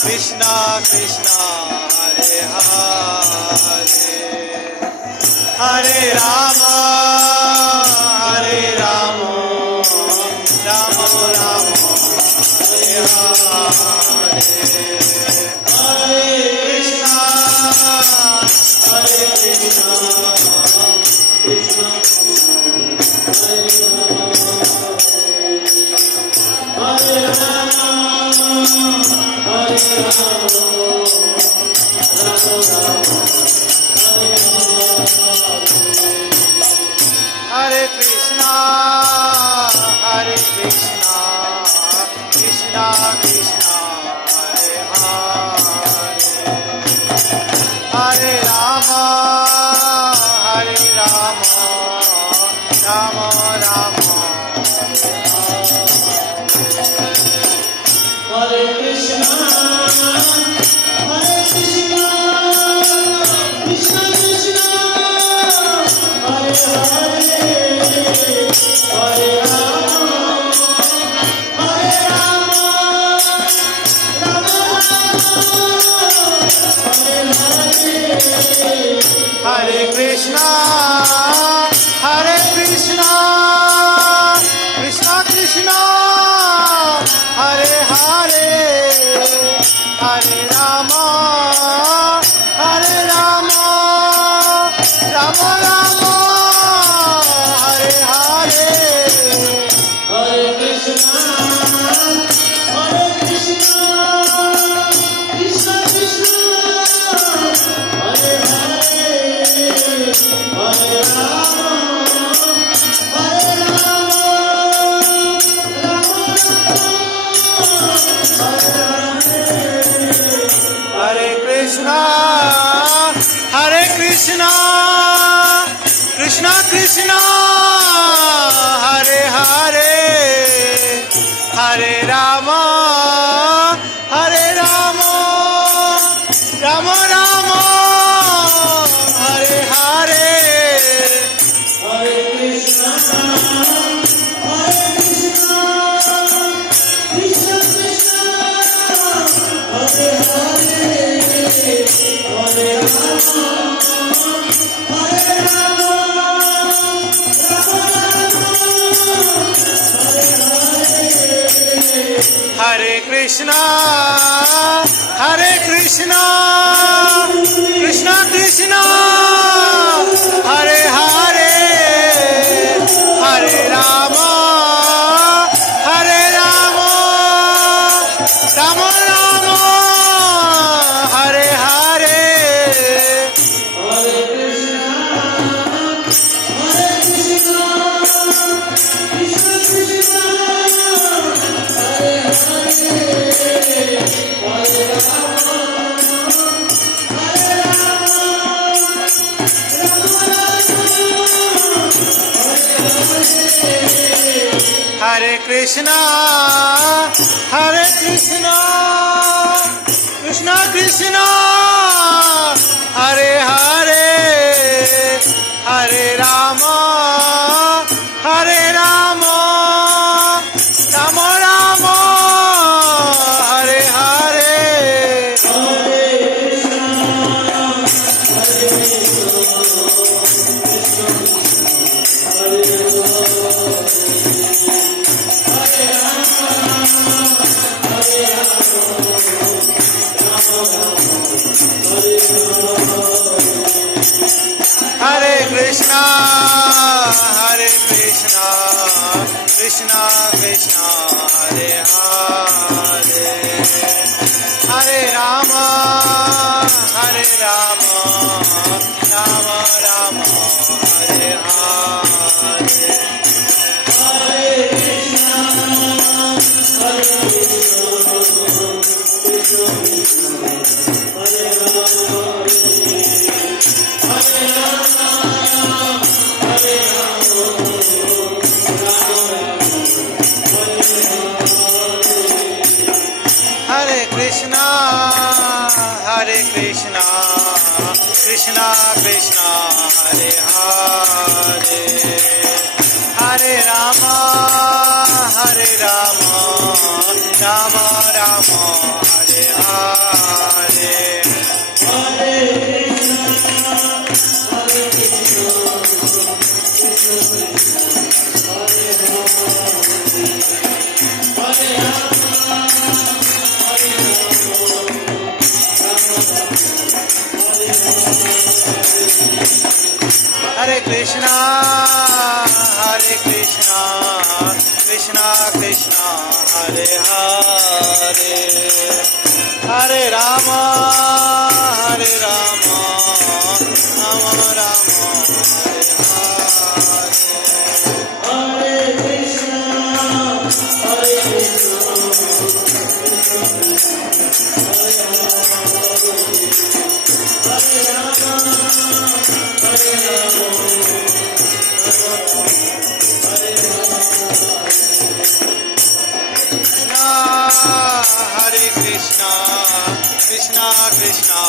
Krishna Krishna Hare Hare Hare Rama Hare Rama Rama Rama Hare Hare Hare Krishna Hare Krishna Krishna Hare Rama Hare Krishna, Hare Krishna, Krishna Krishna, Hare Hare, Hare Rama, Hare Rama, Rama Rama, Hare Krishna. Hare Krishna, Hare Krishna, Krishna Krishna, Hare Hare, Hare Rama, Hare Rama, Rama Rama, Hare Hare, Hare Krishna, Hare Krishna, Krishna Krishna, Hare Hare, Hare Rama, Hare Rama, Hare Krishna, Hare Krishna, Krishna Krishna, Hare Hare, Hare Rama, Hare Rama, Rama Rama, Hare Hare, Hare Krishna, Hare Krishna, Krishna Krishna, Hare Hare, Hare Rama, Hare Rama, Hare Krishna, Hare Krishna, Krishna Krishna, Hare Hare, Hare Rama, Hare Rama, Rama Rama, Hare Hare, Hare Krishna, Hare Krishna, Krishna Krishna, Hare Hare, Hare Rama, Hare Rama, Rama Rama, Hare Krishna, Hare Krishna, Krishna Krishna, Hare Hare, Hare Rama, Hare Rama, Rama Rama, Hare Hare, Hare Krishna, Hare Hare Krishna, Hare Krishna, Krishna Krishna, Hare Hare, Hare Rama, Hare Rama, Rama Rama, Hare Hare, Hare Krishna, Hare Krishna, Krishna Krishna, Hare Hare, Hare Rama, Hare Rama, Rama Rama, Krishna, Hare Krishna, Krishna Krishna, Hare Hare, Hare Rama, Hare Rama, Rama Rama, Hare Hare. Hare Krishna, Hare Krishna, Krishna Krishna, Hare Hare, Hare Rama, Hare Rama, Rama Rama, Hare Hare. Hare Krishna, Krishna Krishna,